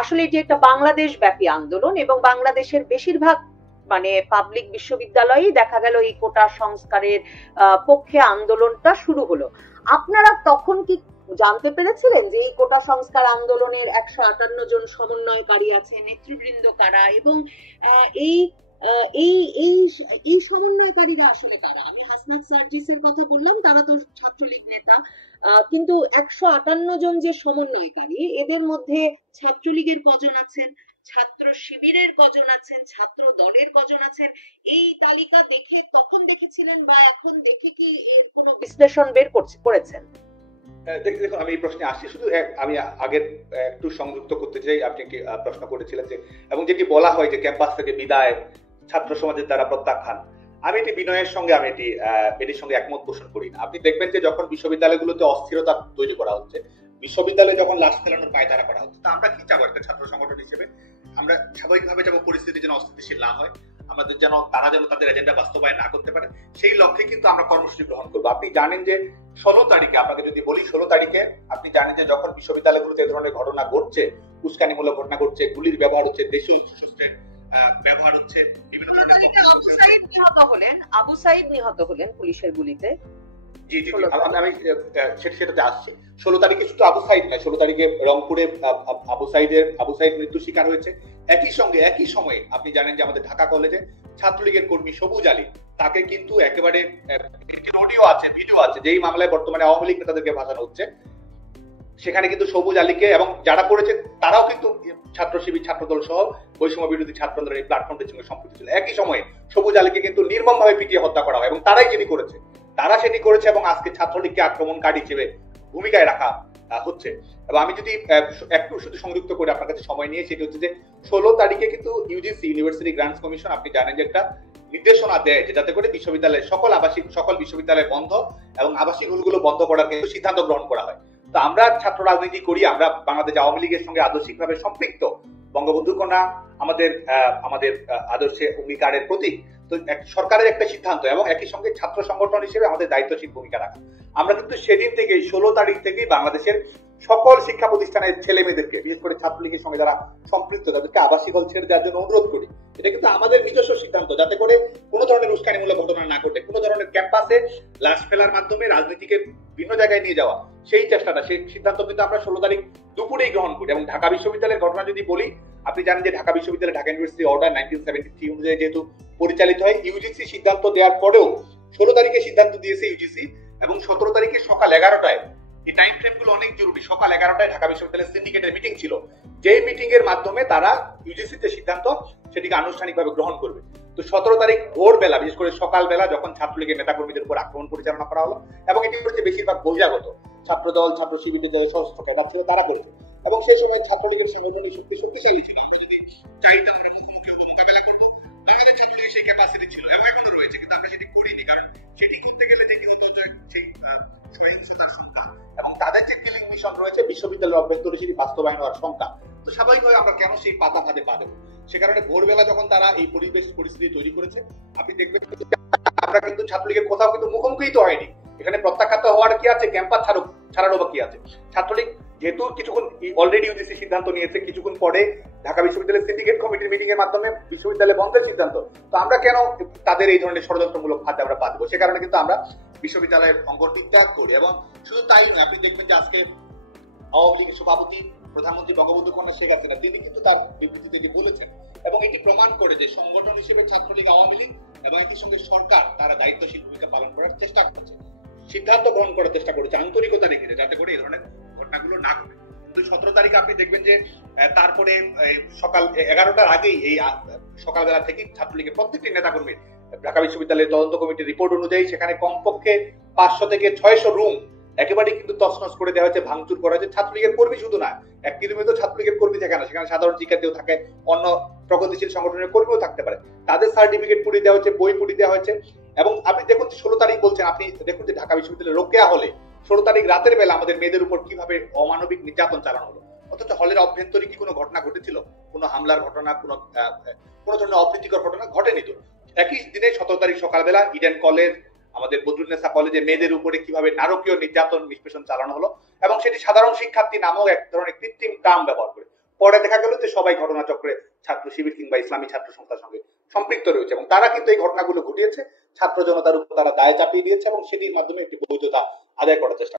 আসলে এটি একটা বাংলাদেশ ব্যাপী আন্দোলন এবং বাংলাদেশের বেশিরভাগ মানে পাবলিক বিশ্ববিদ্যালয়েই দেখা গেল এই কোটা সংস্কারের পক্ষে আন্দোলনটা শুরু হলো। আপনারা তখন কি জানতে পেরেছিলেন যে এই কোটা সংস্কার আন্দোলনের 158 জন সমন্বয়কারী আছে, নেতৃবৃন্দ কারা, এবং এই এই এই এই সমন্বয়কারীরা আসলে কারা? আমি হাসনাত সার্জিসের কথা বললাম, তারা তো ছাত্রলীগ নেতা, কিন্তু 158 জন যে সমন্বয়কারী, এদের মধ্যে ছাত্রলীগের কজন আছেন, ছাত্র শিবিরের কজন আছেন, ছাত্র দলের কজন আছেন, এই তালিকা দেখে তখন দেখেছিলেন বা এখন দেখে কি এর কোনো বিশ্লেষণ বের করেছেন? দেখুন, আমি এই প্রশ্নে আসছি, শুধু আমি আগে একটু সংযুক্ত করতে চাই। আপনি কি প্রশ্ন করেছিলেন যে, এবং যেটি বলা হয় যে ক্যাম্পাস থেকে বিদায়, ছাত্র সমাজের দ্বারা প্রত্যাখ্যান, আমি এটি বিনয়ের সঙ্গে আমি এটির সঙ্গে একমত পোষণ করি না। আপনি দেখবেন যে যখন বিশ্ববিদ্যালয়গুলোতে অস্থিরতা তৈরি করা হচ্ছে, বিশ্ববিদ্যালয়ে যখন লাশ ফেলানোর পায়তারা করা হচ্ছে, তা আমরা কি চাবো? একটা ছাত্র সংগঠন হিসেবে আমরা স্বাভাবিকভাবে যাবো পরিস্থিতি যেন অস্থিতিশীল না হয়, আমাদের যেন তারা যেন তাদের এজেন্ডা বাস্তবায়ন না করতে পারে, সেই লক্ষ্যে কিন্তু আমরা কর্মসূচি গ্রহণ করবো। আপনি জানেন যে 16 তারিখে, আপনাকে যদি বলি 16 তারিখে, আপনি জানেন যে যখন বিশ্ববিদ্যালয়গুলোতে এই ধরনের ঘটনা ঘটছে, উস্কানিমূলক ঘটনা ঘটছে, গুলির ব্যবহার হচ্ছে, দেশীয় অস্ত্রের ব্যবহার হচ্ছে, বিভিন্ন ধরনের আবু সাইদ নিহত হলেন পুলিশের গুলিতে। জি জি, আমি সেটাতে আসছি। 16 তারিখে শুধু আবু সাইদ নয়, 16 তারিখে রংপুরে আবু সাইদ মৃত্যু শিকার হয়েছে। একই সঙ্গে একই সময়ে আপনি জানেন যে আমাদের ঢাকা কলেজে ছাত্রলীগের কর্মী সবুজ আলী, তাকে কিন্তু একেবারে অডিও আছে, ভিডিও আছে, যেই মামলায় বর্তমানে আওয়ামী লীগ নেতাদেরকে ভাসানো হচ্ছে, সেখানে কিন্তু সবুজ আলীকে এবং যারা করেছে তারাও কিন্তু ছাত্র শিবির, ছাত্রদল সহ বৈষম্য বিরোধী ছাত্র আন্দোলনের এই প্ল্যাটফর্মটির সঙ্গে সম্পৃক্ত ছিল। একই সময়ে সবুজ আলীকে কিন্তু নির্মমভাবে পিটিয়ে হত্যা করা হয় এবং তারাই যেটি করেছে, তারা সেটি করেছে এবং আজকে ছাত্রলীগকে আক্রমণকারী হিসেবে ভূমিকায় রাখা হচ্ছে। এবং আমি যদি একটু শুধু সংযুক্ত করে আপনার কাছে সময় নিয়ে, সেটি হচ্ছে যে 16 তারিখে কিন্তু ইউজিসি, ইউনিভার্সিটি গ্রান্টস কমিশন, আপনি জানেন যে একটা নির্দেশনা দেয় যে যাতে করে বিশ্ববিদ্যালয়ের সকল বিশ্ববিদ্যালয় বন্ধ এবং আবাসিক হলগুলো বন্ধ করার কিন্তু সিদ্ধান্ত গ্রহণ করা হয়। তো আমরা ছাত্র রাজনীতি করি, আমরা বাংলাদেশ আওয়ামী লীগের সঙ্গে আদর্শিকভাবে সম্পৃক্ত, বঙ্গবন্ধু কন্যা আমাদের আদর্শে অঙ্গীকারের প্রতীক। তো সরকারের একটা সিদ্ধান্ত এবং একই সঙ্গে ছাত্র সংগঠন হিসেবে আমাদের দায়িত্বশীল ভূমিকা রাখা। আমরা কিন্তু সেদিন থেকে 16 তারিখ থেকেই বাংলাদেশের সকল শিক্ষা প্রতিষ্ঠানের ছেলে মেয়েদেরকে, বিশেষ করে ছাত্রলীগের সঙ্গে যারা সম্পৃক্ত, তাদেরকে আবাসিক হল ছেড়ে দেওয়ার জন্য অনুরোধ করি। এটা কিন্তু আমাদের নিজস্ব সিদ্ধান্ত, যাতে করে কোনো ধরনের উস্কানিমূলক ঘটনা না ঘটে, কোনো ধরনের ক্যাম্পাসে লাশ ফেলার মাধ্যমে রাজনীতিকে ভিন্ন জায়গায় নিয়ে যাওয়া, সেই চেষ্টাটা, সেই সিদ্ধান্ত কিন্তু আমরা 16 তারিখ দুপুরেই গ্রহণ করি। এবং ঢাকা বিশ্ববিদ্যালয়ের ঘটনা যদি বলি, আপনি জানেন যে ঢাকা বিশ্ববিদ্যালয়, ঢাকা ইউনিভার্সিটি অর্ডার 1973 অনুযায়ী যেহেতু পরিচালিত হয়, ইউজিসি সিদ্ধান্ত দেওয়ার পরেও 16 তারিখে সিদ্ধান্ত দিয়েছে ইউজিসি, এবং 17 তারিখে সকাল 11টায়, এই টাইম ফ্রেম গুলো অনেক জরুরি, সকাল 11টায় ঢাকা বিশ্ববিদ্যালয়ের সিন্ডিকেটের মিটিং ছিল, যেই মিটিং এর মাধ্যমে তারা ইউজিসিতে সিদ্ধান্ত সেটিকে আনুষ্ঠানিকভাবে গ্রহণ করবে। তো 17 তারিখ ভোরবেলা, বিশেষ করে সকালবেলা, যখন ছাত্রলীগের নেতাকর্মীদের উপর আক্রমণ পরিচালনা করা হলো, এবং এটি হচ্ছে বেশিরভাগ বহিরাগত ছাত্রদল, ছাত্র শিবিরের যে সশস্ত্র ক্যাডার ছিল তারা করেছে, এবং সেই সময় ছাত্রলীগের সাংগঠনিক শক্তি শক্তিশালী ছিল। আমরা যদি চাইতাম আমরা মুখোমুখি মোকাবেলা করবো, আমাদের ছাত্রলীগের সেই ক্যাপাসিটি ছিল এবং এখনো রয়েছে, কিন্তু আমরা সেটি করিনি। কারণ সেটি করতে গেলে যেটি হতো যে সেই সহিংসতার সংখ্যা এবং তাদের যে কিলিং মিশন রয়েছে বিশ্ববিদ্যালয়ের অভ্যন্তরে সেটি বাস্তবায়ন হওয়ার সংখ্যা, তো স্বাভাবিকভাবে আমরা কেন সেই পাতা ফাঁদে পা দেবো? সে কারণে ভোরবেলা যখন তারা এই পরিস্থিতি তৈরি করেছে, আপনি দেখবেন আমরা কিন্তু ছাত্রলীগের কোথাও কিন্তু মুখোমুখি তো হয়নি। এখানে প্রত্যাখ্যাত হওয়ার কি আছে, ক্যাম্পাস ছাড়ারও বা কি আছে? ছাত্রলীগ যেহেতু কিছুক্ষণ অলরেডি ইউজিসি সিদ্ধান্ত নিয়েছে, কিছুক্ষণ পরে ঢাকা বিশ্ববিদ্যালয়ের সিন্ডিকেট কমিটির মিটিং এর মাধ্যমে বিশ্ববিদ্যালয় বন্ধের সিদ্ধান্ত, তো আমরা কেন তাদের এই ধরনের ষড়যন্ত্রমূলক ফাঁদে আমরা পা দেবো? সে কারণে কিন্তু আমরা বিশ্ববিদ্যালয়ের অঙ্গনটি ত্যাগ করি। এবং শুধু তাই নয়, আপনি দেখবেন যে আজকে আওয়ামী লীগের সভাপতি প্রধানমন্ত্রী বঙ্গবন্ধু কন্যা শেখ হাসিনা, তিনি কিন্তু তার বিবৃতিতে বলেছেন, এবং এটি প্রমাণ করে যে সংগঠন হিসেবে ছাত্রলীগ, আওয়ামী লীগ এবং একই সঙ্গে সরকার, তারা দায়িত্বশীল ভূমিকা পালন করার চেষ্টা করছে, সিদ্ধান্ত গ্রহণ করার চেষ্টা করেছে আন্তরিকতা রেখে, যাতে করে এই ধরনের ঘটনাগুলো না ঘটে। কিন্তু 17 তারিখে আপনি দেখবেন যে তারপরে সকাল 11টার আগেই, এই সকালবেলা থেকেই ছাত্রলীগের প্রত্যেকটি নেতাকর্মীর ঢাকা বিশ্ববিদ্যালয়ের তদন্ত কমিটির রিপোর্ট অনুযায়ী সেখানে কমপক্ষে 500 থেকে 600 রুম একেবারে কিন্তু তছনছ করে দেওয়া হয়েছে, ভাঙচুর করা হয়েছে। ছাত্রলীগের কর্মী শুধু না, একটি রুমে তো ছাত্রলীগের কর্মী থাকে না, সেখানে সাধারণ শিক্ষার্থীও থাকে, অন্য প্রগতিশীল সংগঠনের কর্মীও থাকতে পারে, তাদের সার্টিফিকেট পুড়িয়ে দেওয়া হয়েছে, বই পুড়িয়ে দেওয়া হয়েছে। এবং আপনি দেখুন 16 তারিখ বলছেন, আপনি দেখুন যে ঢাকা বিশ্ববিদ্যালয়ের রোকেয়া হলে 16 তারিখ রাতের বেলা আমাদের মেয়েদের উপর কিভাবে অমানবিক নির্যাতন চালানো হলো, অথচ হলের অভ্যন্তরে কি কোনো ঘটনা ঘটেছিল? কোনো হামলার ঘটনা, কোনো ধরনের অপ্রীতিকর ঘটনা ঘটেনি। তো একই দিনে 17 তারিখ সকালবেলা ইডেন কলেজ, আমাদের বদরুন্নেসা কলেজে মেয়েদের উপরে কিভাবে নারকীয় নির্যাতন নিষ্পেষণ চালানো হলো, এবং সেটি সাধারণ শিক্ষার্থী নামক এক ধরনের কৃত্রিম টার্ম ব্যবহার করে, পরে দেখা গেল যে সবাই ঘটনাচক্রে ছাত্র শিবির কিংবা ইসলামী ছাত্র সংস্থার সঙ্গে সম্পৃক্ত রয়েছে এবং তারা কিন্তু এই ঘটনাগুলো ঘটিয়েছে, ছাত্র জনতার উপর তারা দায় চাপিয়ে দিয়েছে এবং সেটির মাধ্যমে একটি বৈধতা আদায় করার চেষ্টা